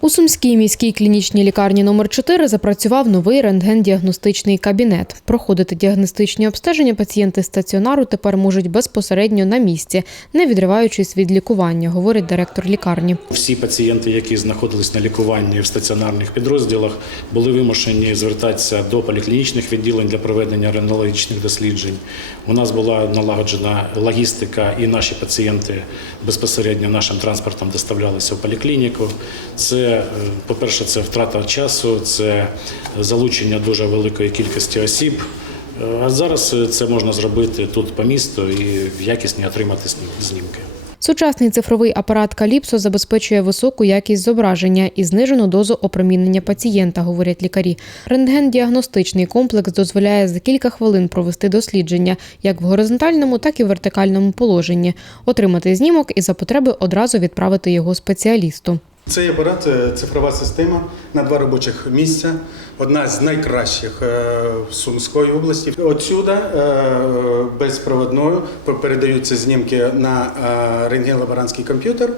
У Сумській міській клінічній лікарні номер 4 запрацював новий рентген-діагностичний кабінет. Проходити діагностичні обстеження пацієнти стаціонару тепер можуть безпосередньо на місці, не відриваючись від лікування, говорить директор лікарні. Всі пацієнти, які знаходились на лікуванні в стаціонарних підрозділах, були вимушені звертатися до поліклінічних відділень для проведення рентгенологічних досліджень. У нас була налагоджена логістика, і наші пацієнти безпосередньо нашим транспортом доставлялися в поліклініку. Це, е, по-перше, це втрата часу, це залучення дуже великої кількості осіб. Е, А зараз е, це можна зробити тут по місту і якісні отримати знім- знімки. Сучасний цифровий апарат Каліпсо забезпечує високу якість зображення і знижену дозу опромінення пацієнта, говорять лікарі. Рентген-діагностичний комплекс дозволяє за кілька хвилин провести дослідження як в горизонтальному, так і в вертикальному положенні, отримати знімок і за потреби одразу відправити його спеціалісту. Цей апарат цифрова система на два робочих місця. Одна з найкращих е, в Сумської області. Отсюда е, безпроводною передаються знімки на е, рентген-лаборантський комп'ютер.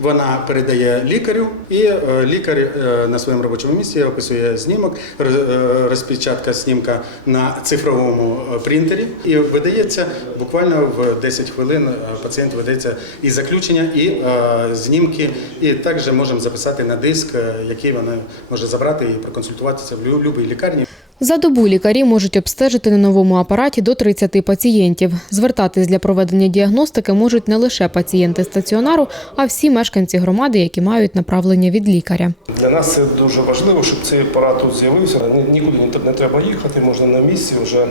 Вона передає лікарю, і е, лікар е, на своєму робочому місці описує знімок, роз- е, розпечатка знімка на цифровому е, принтері, і видається буквально в 10 хвилин. е, Пацієнту видається і заключення, і е, знімки, і також можемо записати на диск, е, який вона може забрати і проконсультуватися в будь-якій лікарні. За добу лікарі можуть обстежити на новому апараті до 30 пацієнтів. Звертатись для проведення діагностики можуть не лише пацієнти стаціонару, а всі мешканці громади, які мають направлення від лікаря. Для нас це дуже важливо, щоб цей апарат тут з'явився. Ні- Нікуди не треба їхати, можна на місці вже е,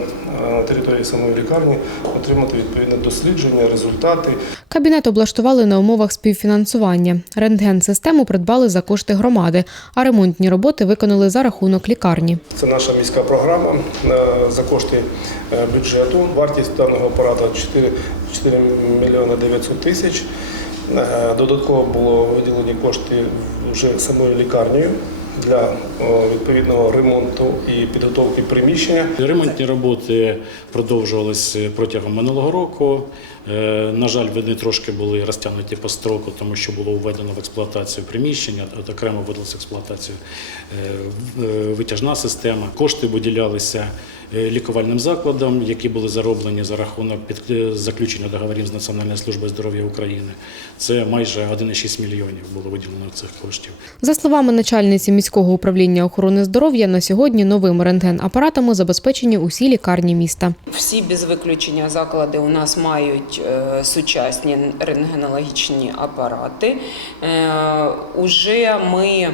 на території самої лікарні отримати відповідне дослідження, результати. Кабінет облаштували на умовах співфінансування. Рентген-систему придбали за кошти громади, а ремонтні роботи виконали за рахунок лікарні. Це наша міська програма е, за кошти е, бюджету. Вартість даного апарату 4, 4 мільйони 900 тисяч. Е, Додатково було виділені кошти вже самою лікарнею для відповідного ремонту і підготовки приміщення. Ремонтні роботи продовжувалися протягом минулого року. Е, На жаль, вони трошки були розтягнуті по строку, тому що було введено в експлуатацію приміщення, от окремо вводилася в експлуатацію витяжна система. Кошти виділялися лікувальним закладам, які були зароблені за рахунок під е, заключення договорів з Національною службою здоров'я України. Це майже 1,6 мільйонів було виділено цих коштів. За словами начальниці міського управління охорони здоров'я, на сьогодні новими рентген-апаратами забезпечені усі лікарні міста. Всі без виключення заклади у нас мають е, сучасні рентгенологічні апарати. Е, Уже ми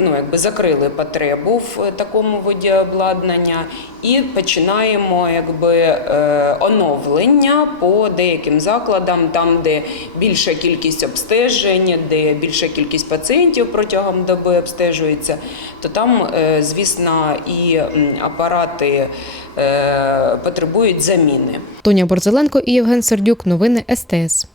ну, якби закрили потребу в такому виді обладнання і починаємо якби, е, оновлення по деяким закладам, там, де більша кількість обстежень, де більша кількість пацієнтів протягом доби обстежується, то там, е, звісно, і апарати е, потребують заміни. Тоня Борзеленко і Євген Сердюк. Новини СТС.